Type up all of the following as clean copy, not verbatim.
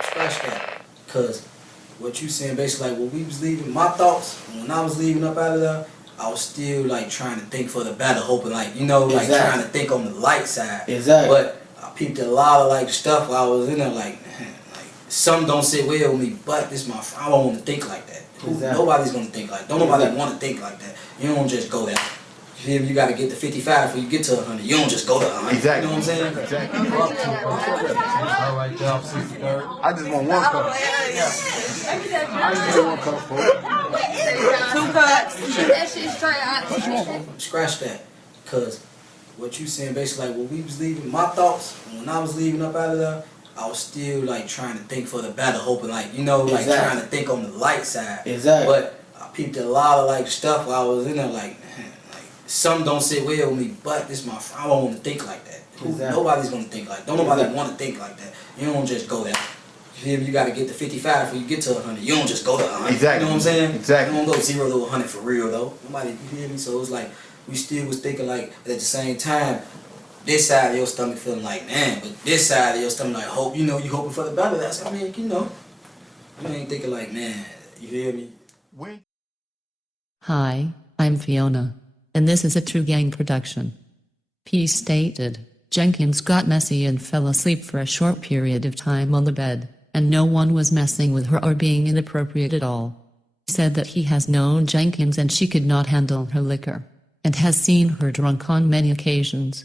Scratch that, cause what you saying basically like when we was leaving, my thoughts when I was leaving up out of there, I was still like trying to think for the better, hoping like like trying to think on the light side. Exactly. But I peeped a lot of like stuff while I was in there like some don't sit well with me, but this my I don't want to think like that. Nobody's gonna think like don't nobody want to think like that. You don't just go there. You gotta get to 55 before you get to 100. You don't just go to 100. Exactly. You know what I'm saying? Exactly. All right, job 63rd. I just want one cup. I just want one cup, folks. 2 cups. Get that shit straight out. Scratch that, cause what you saying basically like when we was leaving, my thoughts when I was leaving up out of there, I was still like trying to think for the better, hoping like like trying to think on the light side. Exactly. But I peeped a lot of like stuff while I was in there like some don't sit well with me, but this my I don't want to think like that. Nobody's gonna think like don't nobody want to think like that. You don't just go there. You gotta get to 55 before you get to 100. You don't just go to 100. Exactly. You know what I'm saying? Exactly. You don't go 0 to 100 for real though. Nobody, you hear me? So it was like we still was thinking like at the same time, this side of your stomach feeling like man, but this side of your stomach like hope you hoping for the better. That's I mean you ain't thinking like man. You hear me? Hi, I'm Fiona. And this is a True Gang production. P stated, Jenkins got messy and fell asleep for a short period of time on the bed, and no one was messing with her or being inappropriate at all. He said that he has known Jenkins and she could not handle her liquor, and has seen her drunk on many occasions.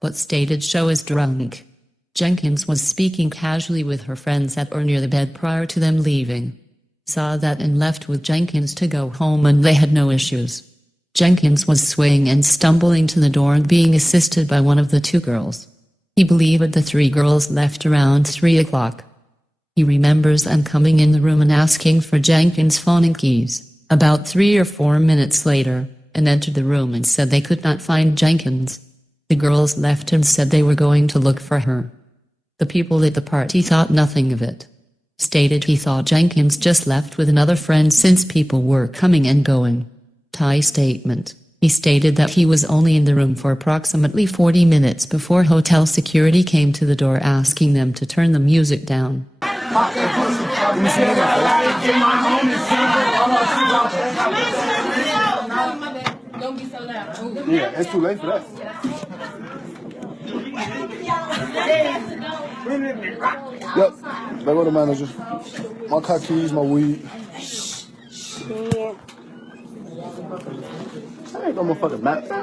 But stated show is drunk. Jenkins was speaking casually with her friends at or near the bed prior to them leaving. Saw that and left with Jenkins to go home and they had no issues. Jenkins was swaying and stumbling to the door and being assisted by one of the 2 girls. He believed the 3 girls left around 3 o'clock. He remembers them coming in the room and asking for Jenkins' phone and keys, about 3 or 4 minutes later, and entered the room and said they could not find Jenkins. The girls left and said they were going to look for her. The people at the party thought nothing of it. Stated he thought Jenkins just left with another friend since people were coming and going. Ty statement. He stated that he was only in the room for approximately 40 minutes before hotel security came to the door asking them to turn the music down. Yeah, it's too late for that. Yep, there go the manager. My car keys, my weed. That ain't no motherfucking manager.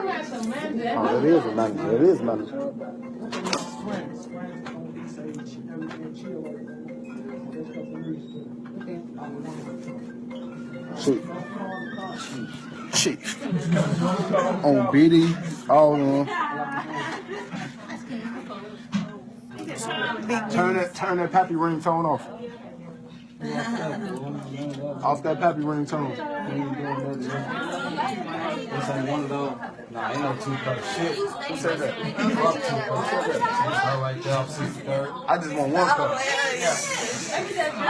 Oh, it is a manager. It is a manager. Shit. On BD, all of them. Turn that pappy ringtone off. Off that pappy ringtone. This ain't one of those. Nah, ain't no 2 cup shit. Who said that? All right, job 63rd. I just want one cup. I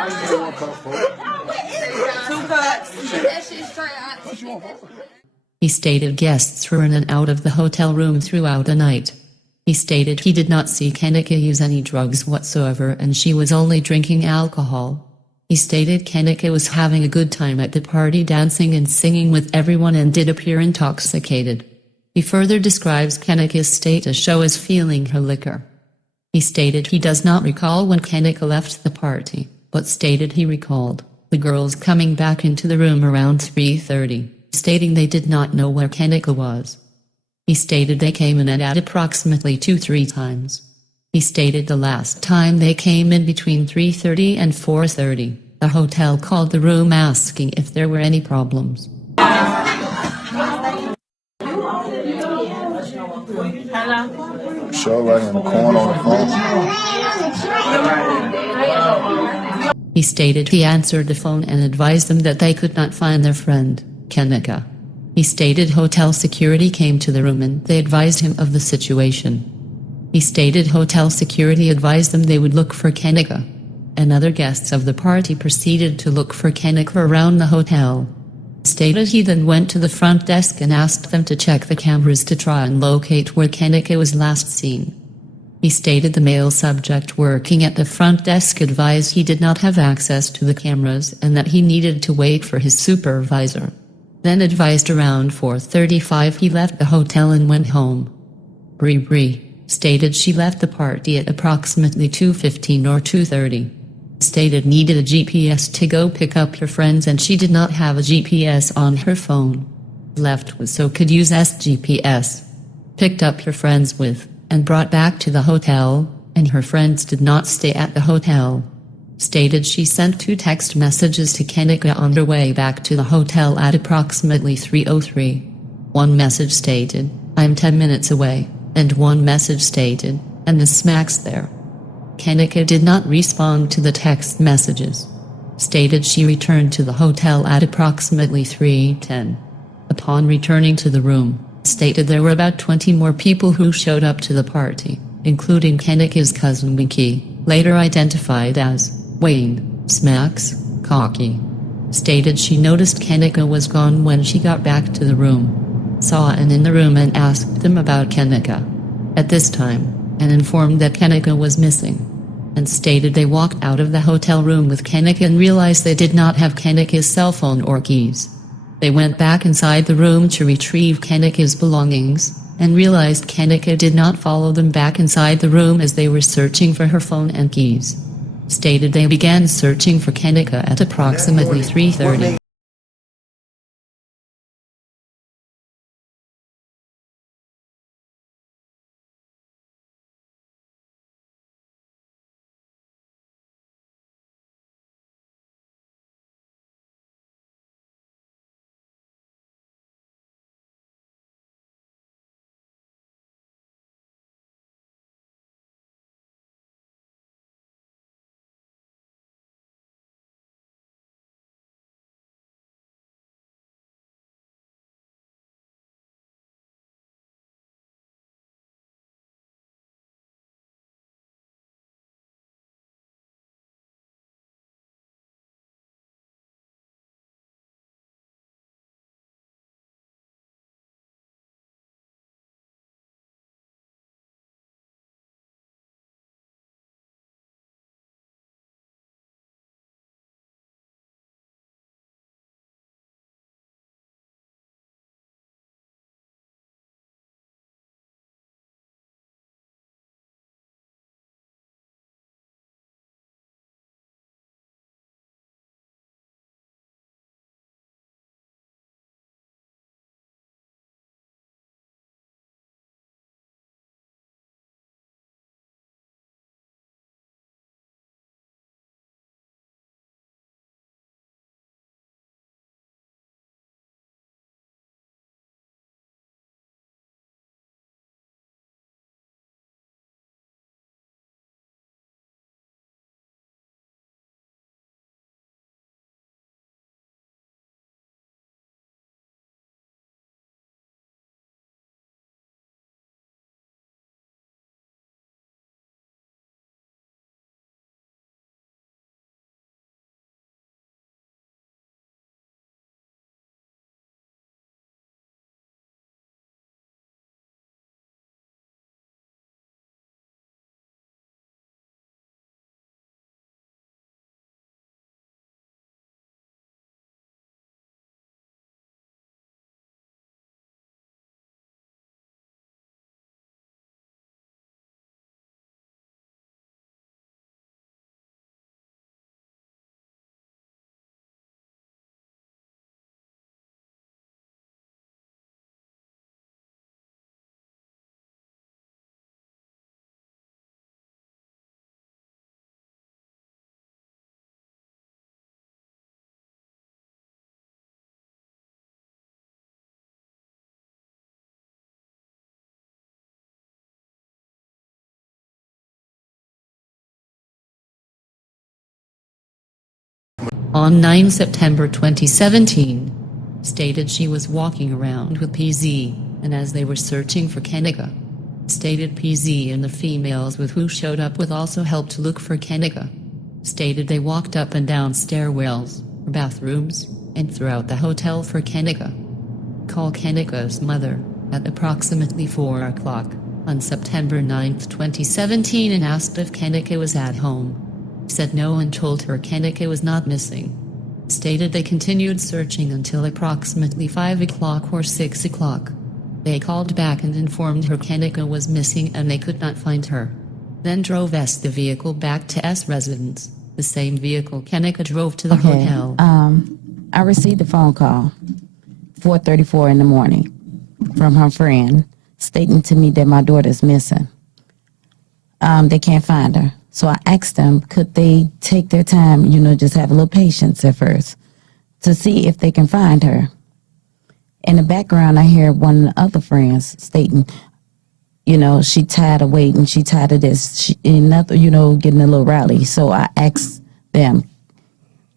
just want one cup, folks. 2 cups. Get that shit straight out. What you want, folks? He stated guests were in and out of the hotel room throughout the night. He stated he did not see Kenneka use any drugs whatsoever and she was only drinking alcohol. He stated Kenneka was having a good time at the party, dancing and singing with everyone and did appear intoxicated. He further describes Kenneka's state as show as feeling her liquor. He stated he does not recall when Kenneka left the party, but stated he recalled the girls coming back into the room around 3:30, stating they did not know where Kenneka was. He stated they came in at approximately 2-3 times. He stated the last time they came in between 3:30 and 4:30, the hotel called the room asking if there were any problems. Hello? Show right in the corner on the phone. He stated he answered the phone and advised them that they could not find their friend, Kenneka. He stated hotel security came to the room and they advised him of the situation. He stated hotel security advised them they would look for Kenneka. And other guests of the party proceeded to look for Kenneka around the hotel. Stated he then went to the front desk and asked them to check the cameras to try and locate where Kenneka was last seen. He stated the male subject working at the front desk advised he did not have access to the cameras and that he needed to wait for his supervisor. Then advised around 4:35 he left the hotel and went home. Bree stated she left the party at approximately 2:15 or 2:30. Stated needed a GPS to go pick up her friends and she did not have a GPS on her phone. Left with so could use GPS. Picked up her friends with, and brought back to the hotel, and her friends did not stay at the hotel. Stated she sent 2 text messages to Kenneka on her way back to the hotel at approximately 3:03. One message stated, "I'm 10 minutes away," and one message stated, "and the smack's there." Kenneka did not respond to the text messages. Stated she returned to the hotel at approximately 3:10. Upon returning to the room, stated there were about 20 more people who showed up to the party, including Kenneka's cousin Mickey, later identified as Wayne Smacks Cocky. Stated she noticed Kenneka was gone when she got back to the room. Saw Ann in the room and asked them about Kenneka. At this time, and informed that Kenneka was missing. And stated they walked out of the hotel room with Kenneka and realized they did not have Kenneka's cell phone or keys. They went back inside the room to retrieve Kenneka's belongings, and realized Kenneka did not follow them back inside the room as they were searching for her phone and keys. Stated they began searching for Kenneka at approximately 3:30. On 9 September 2017, stated she was walking around with PZ, and as they were searching for Kenneka, stated PZ and the females with who showed up with also helped to look for Kenneka. Stated they walked up and down stairwells, bathrooms, and throughout the hotel for Kenneka. Call Kenneka's mother at approximately 4 o'clock on September 9, 2017 and asked if Kenneka was at home. Said no and told her Kenneka was not missing. Stated they continued searching until approximately 5 o'clock or 6 o'clock. They called back and informed her Kenneka was missing and they could not find her. Then drove the vehicle back to S residence, the same vehicle Kenneka drove to the hotel. I received a phone call, 4:34 in the morning, from her friend, stating to me that my daughter's missing. They can't find her. So I asked them, could they take their time, just have a little patience at first, to see if they can find her. In the background, I hear one of the other friends stating, she tired of waiting, she tired of this, getting a little rowdy. So I asked them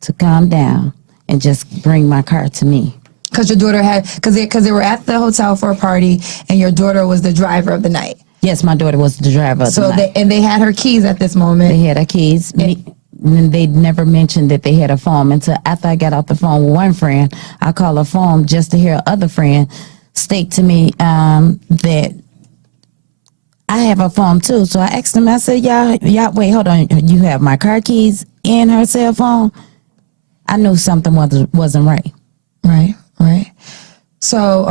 to calm down and just bring my car to me. Because your daughter because they were at the hotel for a party, and your daughter was the driver of the night. Yes, my daughter was the driver of the night. They had her keys at this moment. They had her keys. And they never mentioned that they had a phone until after I got off the phone with one friend. I called her phone just to hear other friend state to me that I have a phone too. So I asked them, I said, y'all, wait, hold on. You have my car keys and her cell phone? I knew something wasn't right. Right. So,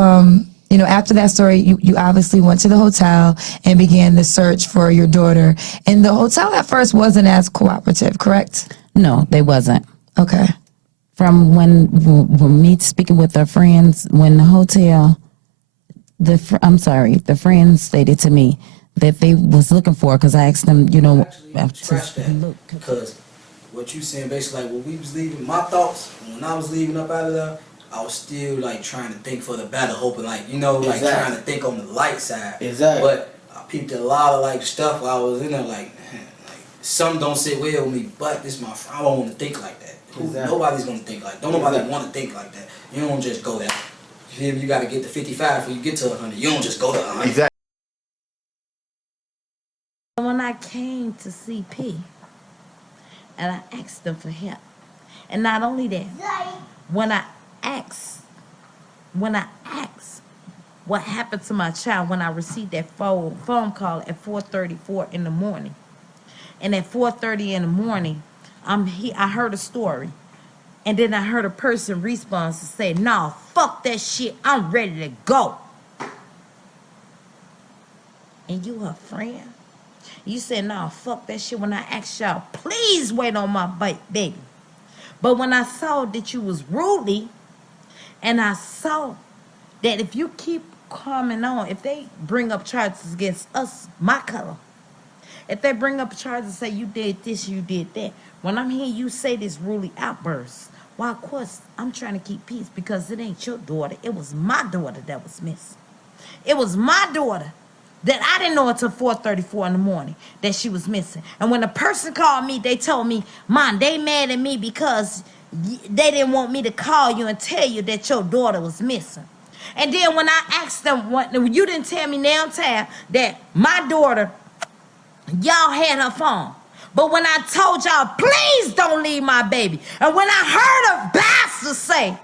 after that story, you obviously went to the hotel and began the search for your daughter. And the hotel at first wasn't as cooperative, correct? No, they wasn't. Okay. From when me speaking with our friends, when the hotel, the friends stated to me that they was looking for, because I asked them, Scratch that. Because what you saying, basically, like when we was leaving, my thoughts, when I was leaving up out of there, I was still like trying to think for the better, hoping like trying to think on the light side. Exactly. But I peeped a lot of like stuff while I was in there, like some don't sit well with me. But this my I don't want to think like that. Exactly. Nobody's gonna think like. Don't nobody want to think like that. You don't just go there. You got to get to 55 before you get to 100. You don't just go to 100. Exactly. When I came to CP, and I asked them for help, and not only that, when I asked what happened to my child when I received that phone call at 4:34 in the morning, and at 4:30 in the morning, I heard a story, and then I heard a person respond to say, "Nah, fuck that shit, I'm ready to go." And you her friend? You said, "Nah, fuck that shit," when I asked y'all, please wait on my baby. But when I saw that you was rudely, and I saw that if you keep coming on, if they bring up charges against us, my color, if they bring up charges and say you did this, you did that, when I'm hearing you say this rudely outburst, well, of course, I'm trying to keep peace because it ain't your daughter. It was my daughter that was missing. It was my daughter that I didn't know until 4:34 in the morning that she was missing. And when the person called me, they told me, "Mom, they mad at me because they didn't want me to call you and tell you that your daughter was missing." And then when I asked them, you didn't tell me now, Tab, that my daughter, y'all had her phone. But when I told y'all, please don't leave my baby. And when I heard a bastard say,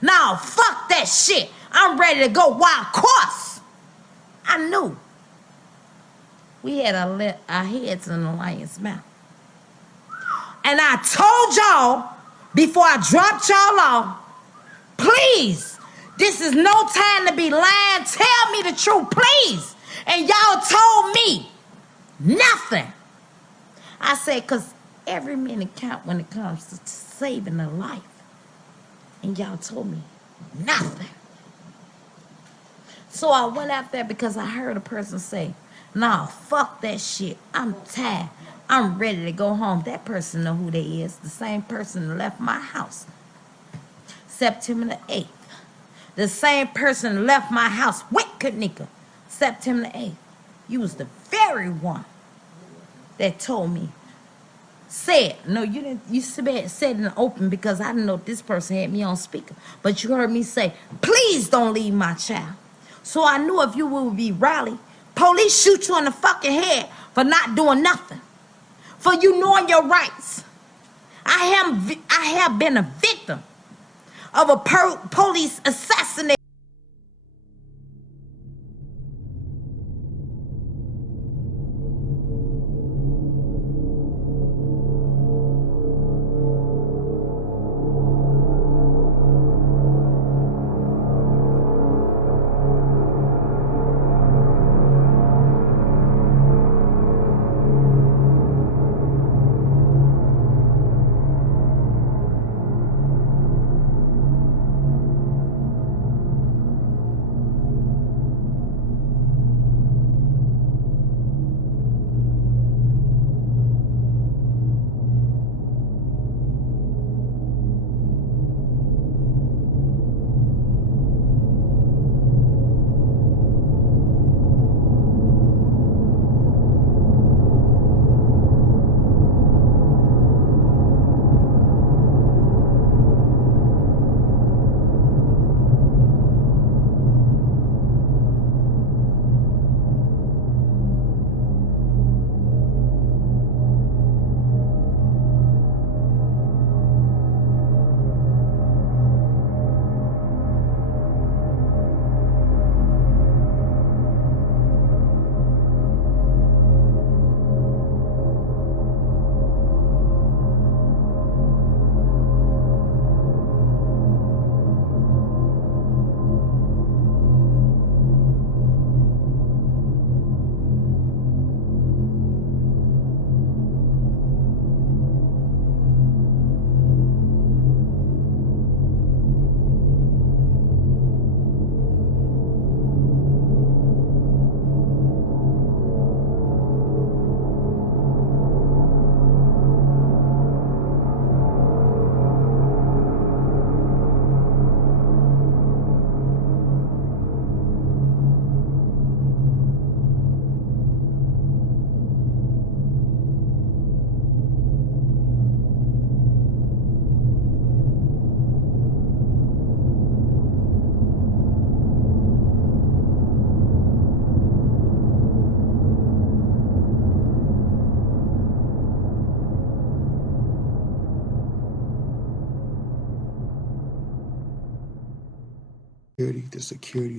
"No, fuck that shit, I'm ready to go," why, of course, I knew we had our heads in the lion's mouth. And I told y'all before I dropped y'all off, please, this is no time to be lying. Tell me the truth, please. And y'all told me nothing. I said, because every minute count when it comes to saving a life. And y'all told me nothing. So I went out there because I heard a person say, "Nah, fuck that shit, I'm tired, I'm ready to go home." That person know who they is. The same person that left my house September the 8th. The same person left my house with Kanika September the 8th. You was the very one that told me said, no, you didn't, you said in the open because I didn't know this person had me on speaker. But you heard me say, please don't leave my child. So I knew if you would be rally, police shoot you in the fucking head for not doing nothing. For you knowing your rights. I have been a victim of a police assassination.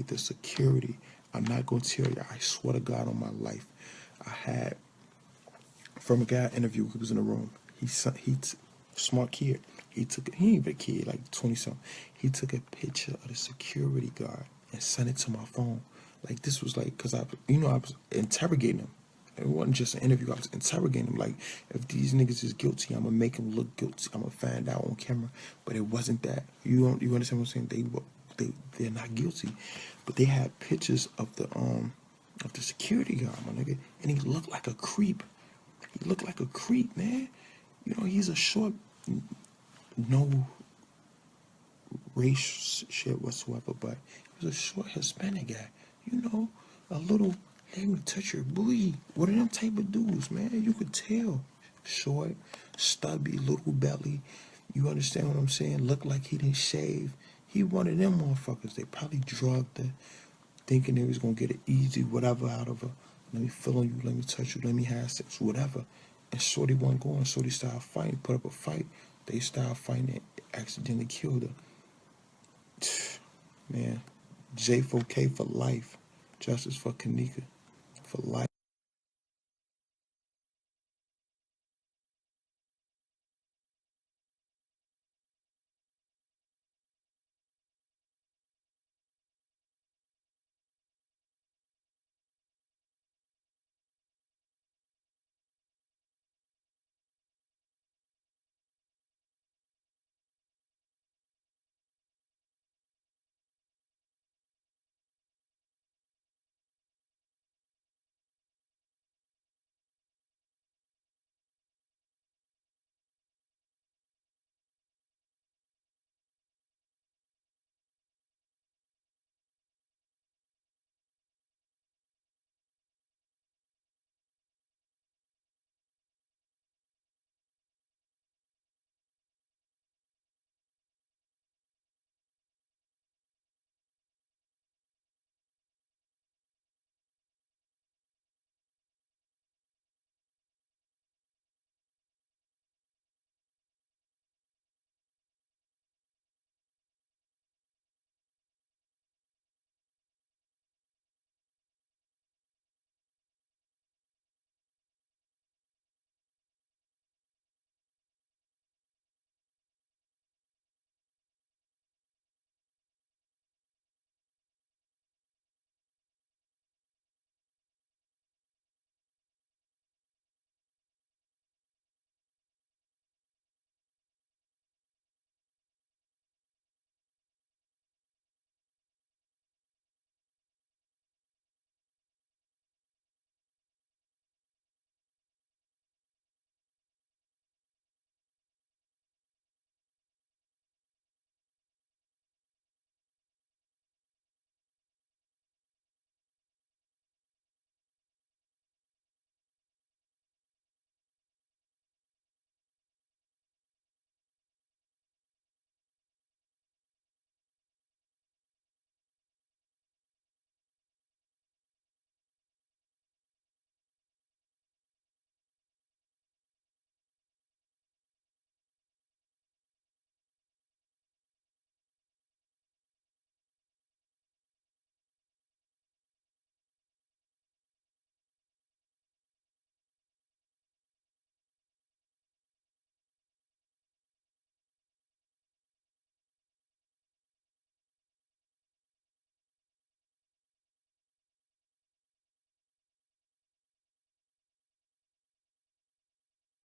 The security. I'm not going to tell you. I swear to God on my life. I had, from a guy interview who was in the room. Smart kid. He ain't even a kid, like 20 something. He took a picture of the security guard and sent it to my phone. Like, this was like, because I was interrogating him. It wasn't just an interview. I was interrogating him. Like, if these niggas is guilty, I'm gonna make them look guilty. I'm gonna find out on camera. But it wasn't that. You understand what I'm saying? They're not guilty. But they had pictures of the security guard, my nigga, and he looked like a creep. He looked like a creep, man. He's a short, no race shit whatsoever, but he was a short Hispanic guy. A little, let me touch your booty. One of them type of dudes, man. You could tell. Short, stubby, little belly. You understand what I'm saying? Looked like he didn't shave. He one of them motherfuckers. They probably drugged her, thinking they was gonna get an easy whatever out of her. Let me feel on you, let me touch you, let me have sex, whatever. And Shorty wasn't going. Shorty started fighting, put up a fight. They started fighting and accidentally killed her. Man, J4K for life. Justice for Kanika for life.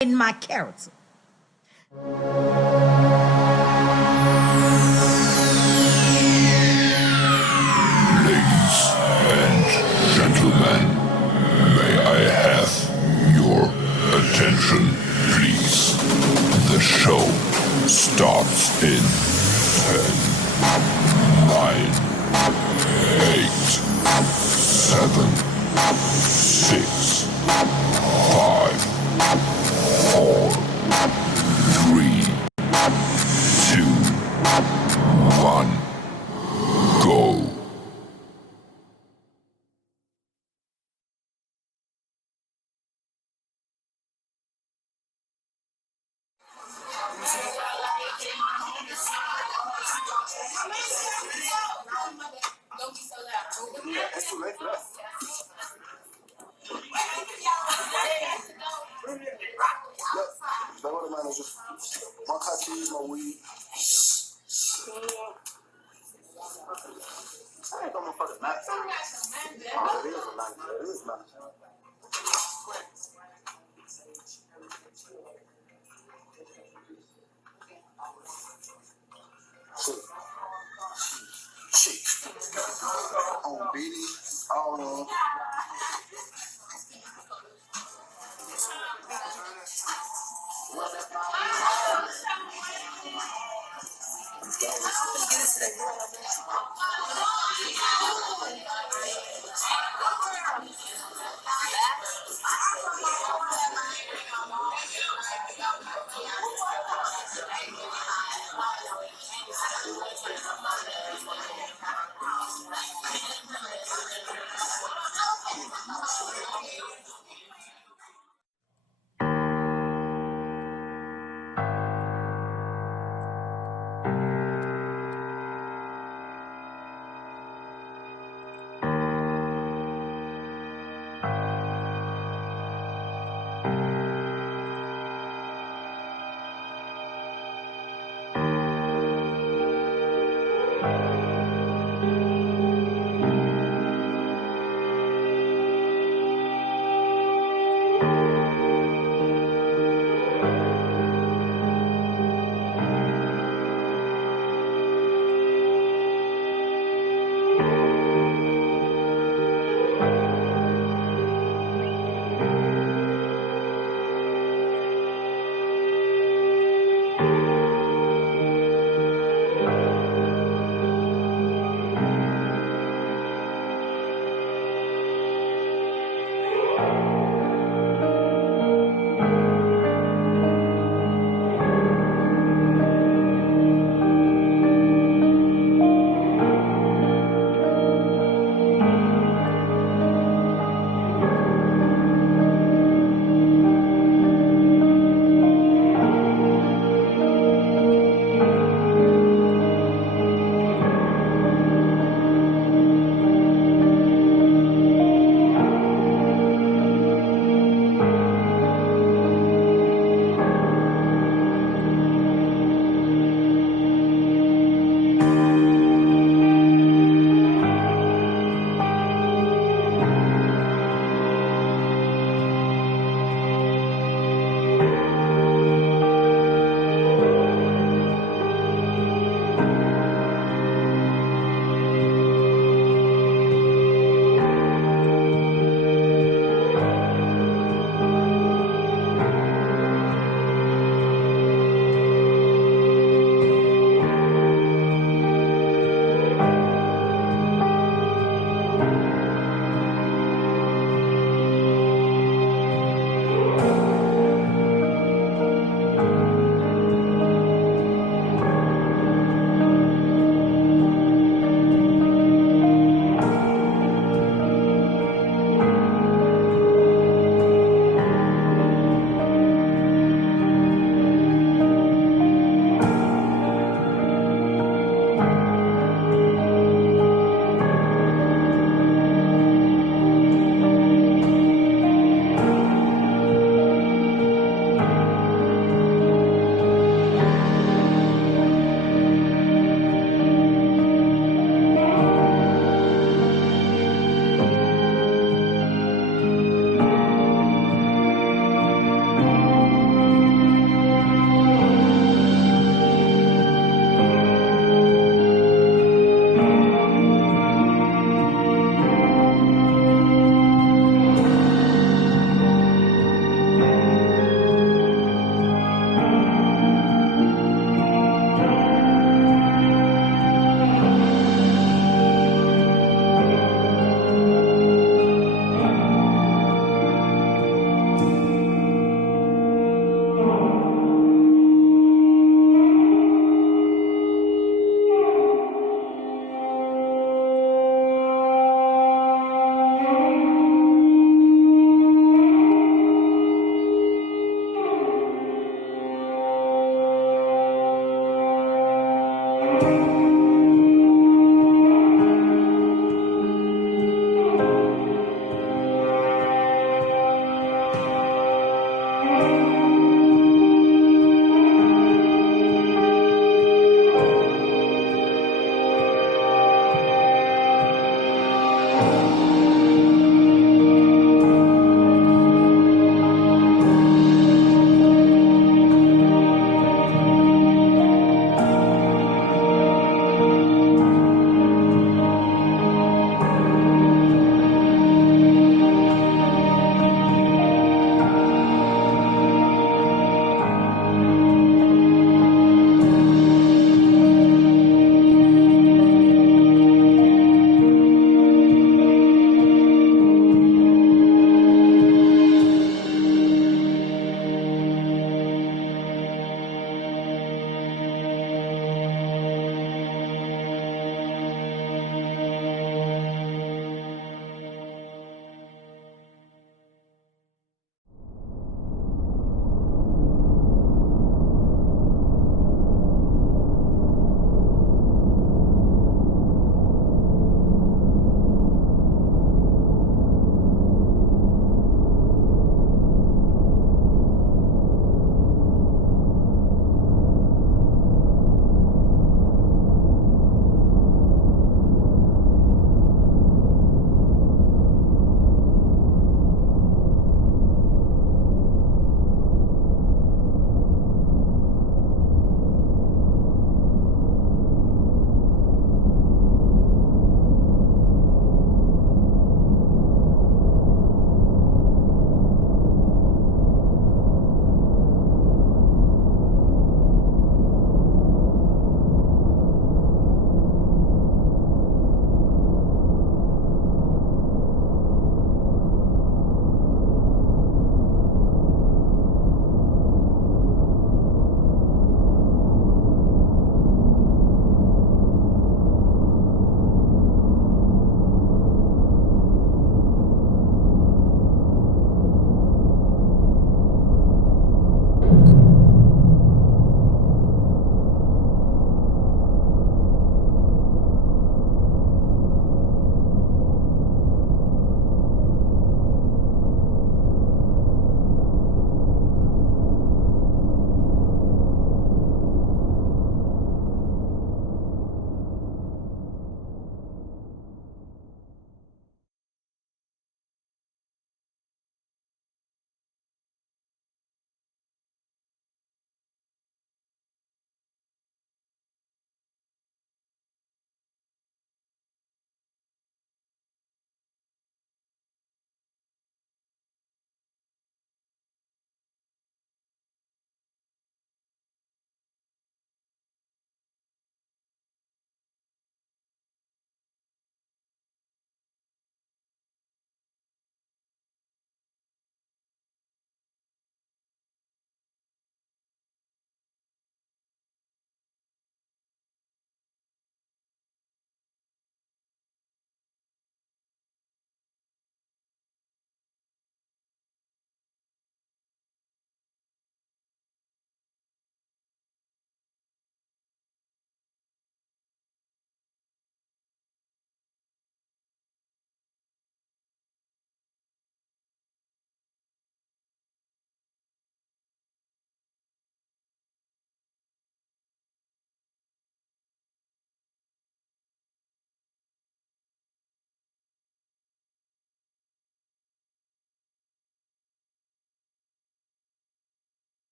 in my character. Ladies and gentlemen, may I have your attention, please? The show starts in 10, 9, 8, 7, 6, 5, 4, 3, 2, 1, go. It's too late for that. Look, the other man is just my cut cheese, my weed. I ain't got my fucking knife. Oh, it is a knife. It is a knife. Shit. On Beatty. I don't know.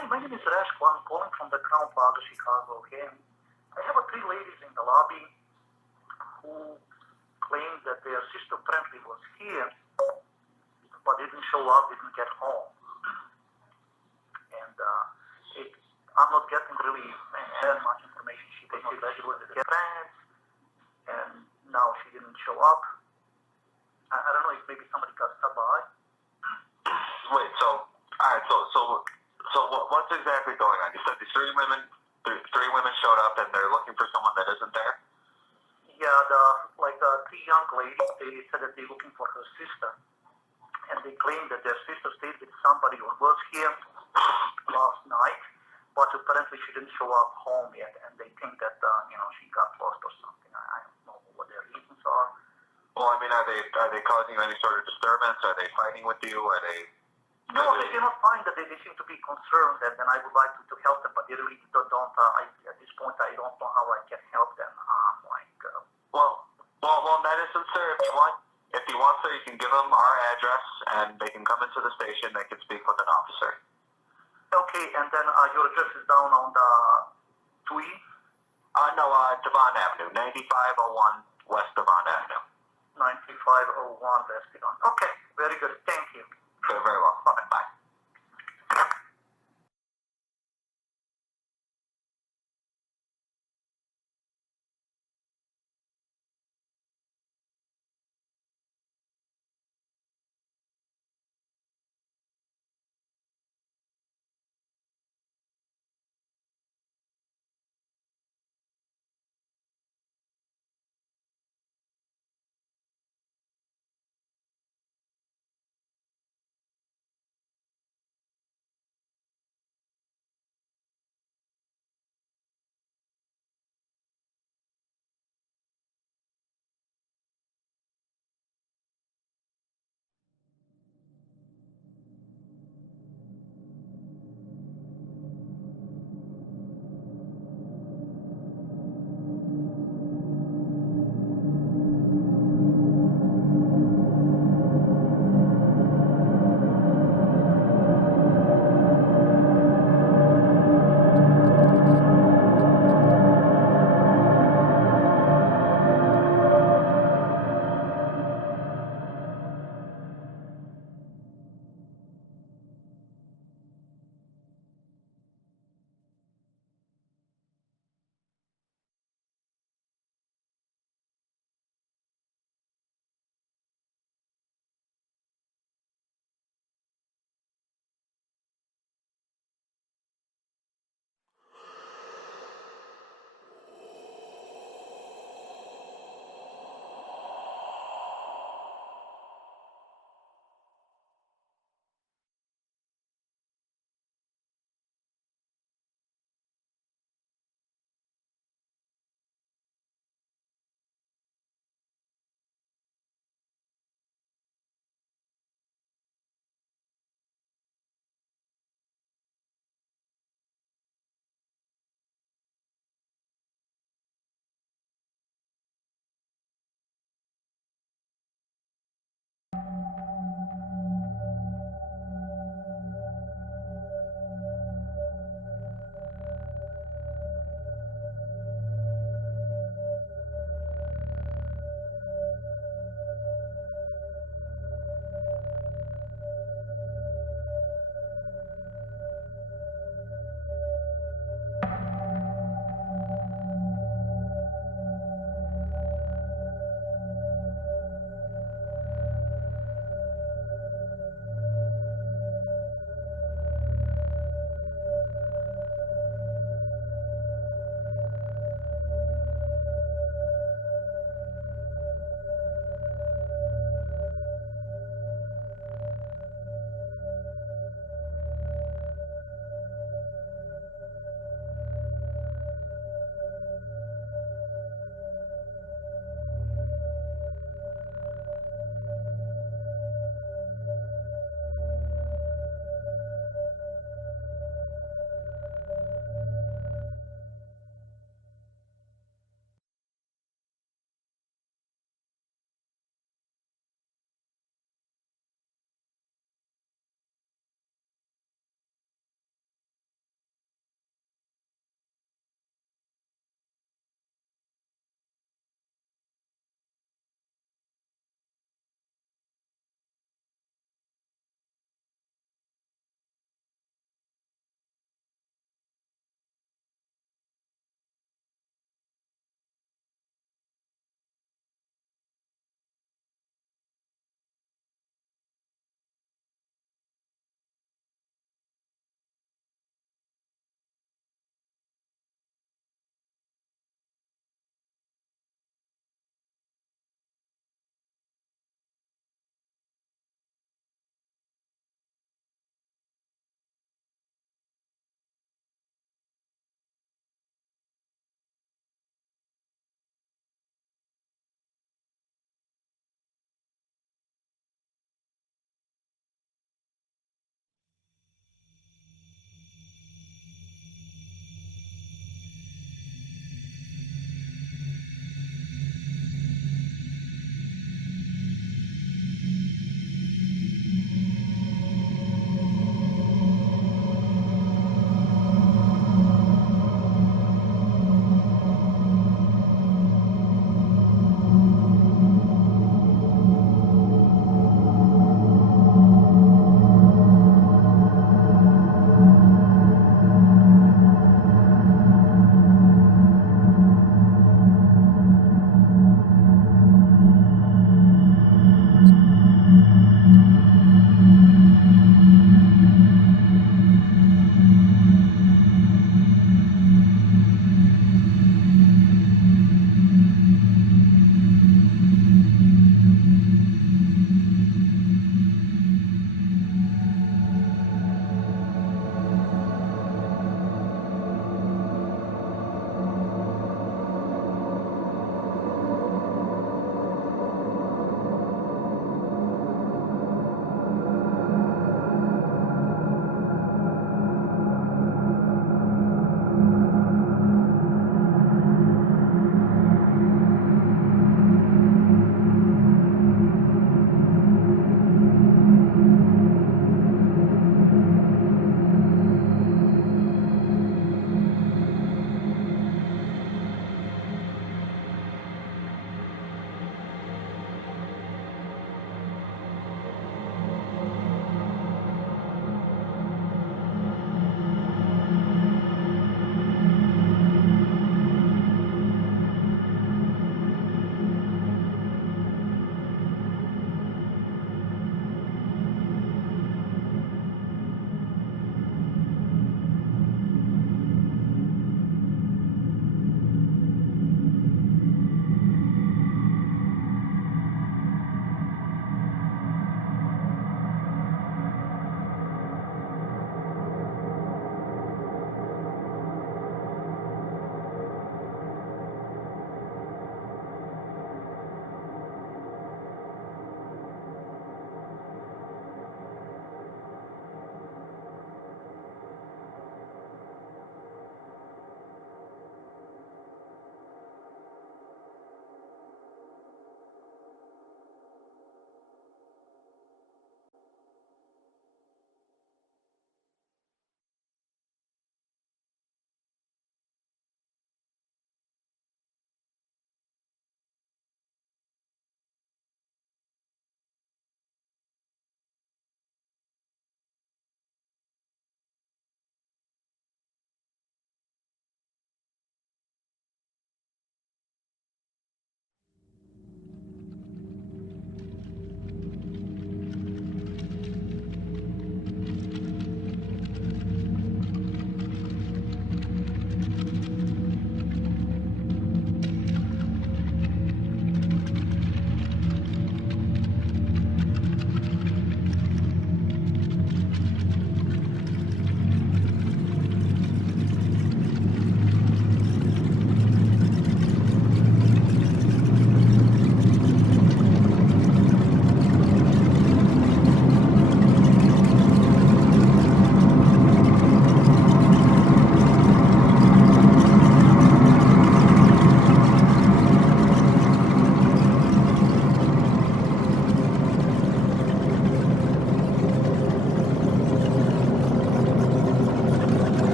Hi, my name is Rashko. I'm calling from the Crown Plaza, Chicago. Okay, I have three ladies in the lobby who claimed that their sister apparently was here, but didn't show up, didn't get home, and I'm not getting really much information. She said that she was at France, and now she didn't show up. I don't know if maybe somebody got stopped by. Wait, so, alright, so what's exactly going on? You said these three women showed up and they're looking for someone that isn't there? Yeah, the three young ladies, they said that they're looking for her sister, and they claim that their sister stayed with somebody who was here last night, but apparently she didn't show up home yet, and they think that, she got lost or something. I don't know what their reasons are. Well, I mean, are they causing you any sort of disturbance? Are they fighting with you? Are they... No, they cannot find that. They seem to be concerned, and I would like to help them, but they really don't. At this point, I don't know how I can help them. Well, in that instance, sir, if you want, sir, you can give them our address, and they can come into the station. They can speak with an officer. Okay, and then your address is down on the Twee? No, Devon Avenue, 9501 West Devon Avenue. 9501 West Devon. Okay, very good. Thank you. Very well. Bye.